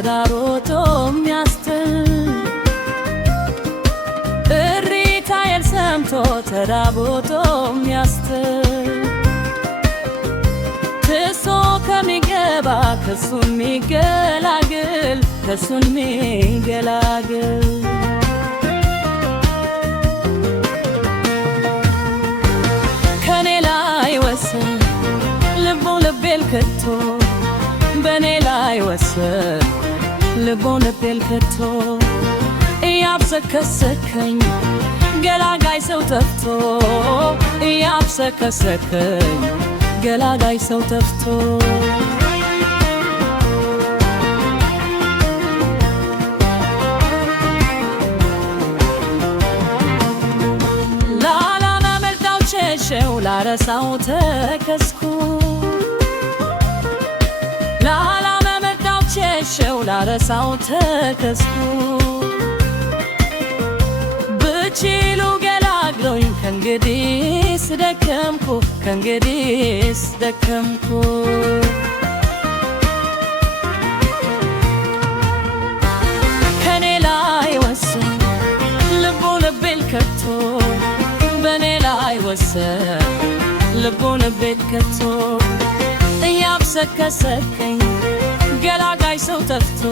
ተዳሮቶ ሚያስትል እሪታዬን ሰምቶ ተዳቦቶ ሚያስትል ትሶ ከሚገባ ከሱን ሚገላግል ከሱን ሚገላግል ከኔ ላይ ወሰን ልቡ ልቤል ከቶ በኔ ላይ ወሰን ልቡ ልቤል ከቶ እያብሰከሰከኝ ገላጋይ ሰው ጠፍቶ እያብሰከሰከኝ ገላጋይ ሰው ጠፍቶ ላላመልጣው ሸሸው ላረሳው ተከስኩ ላላመልጣው ሸሸው ላረሳው ተከስኩ ብችሉ ገላግሎኝ ከእንግዲስ ደከምኩ ከእንግዲስ ደከምኩ ከኔ ላይ ወሰን ልቡ ልቤል ከቶ በኔ ላይ ወሰን ልቡ ልቤል ከቶ እያብሰከሰከኝ ገላጋይ ሰው ጠፍቶ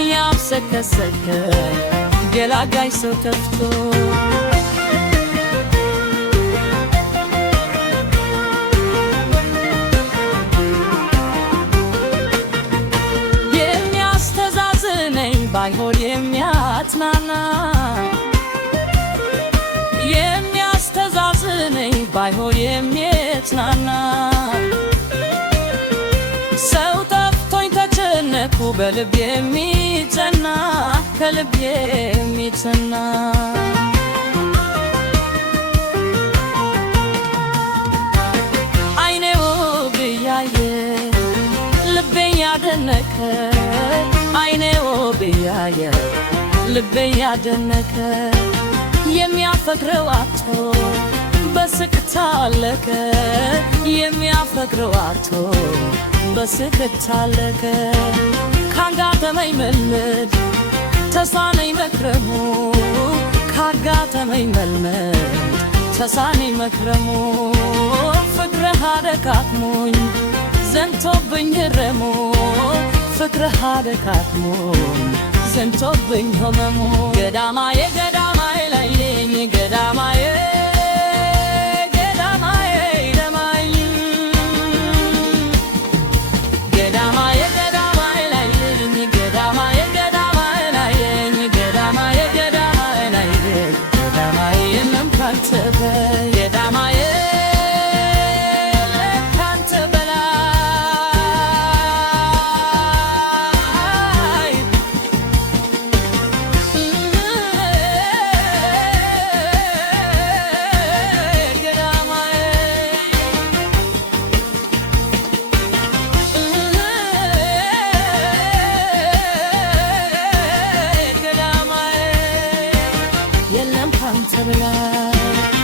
እያብሰከሰከኝ ገላጋይ ሰው ጠፍቶ የሚያስተዛዝነኝ ባይሆን የሚያጽናና የሚያስተዛዝነኝ ባይሆን የሚያጽናና ሰው ጠፍቶኝ ተጨነኩ በልብ የሚጸና ከልብ የሚጸና አይኔ ውብ እያየ ልቤን ያደነቀ አይኔ ውብ እያየ ልቤን ያደነቀ የሚያፈቅረው አጥቶ በስቅታ አለቀ የሚያፈቅረው አጥቶ በስቅታ አለቀ ካጋጠመኝ መልመድ ተሳነኝ መክረሙ ካጋጠመኝ መልመድ ተሳነኝ መክረሙ ፍቅርህ አደካክሞኝ ዘንቶብኝ ህረሙ ፍቅርህ አደካክሞኝ ዘንቶብኝ ህመሙ ገዳማዬ ገዳማዬ ላይለኝ ገዳማዬ ገዳማዬ ካንተ በላይ ገዳማዬ ገዳማዬ የለም ካንተ በላይ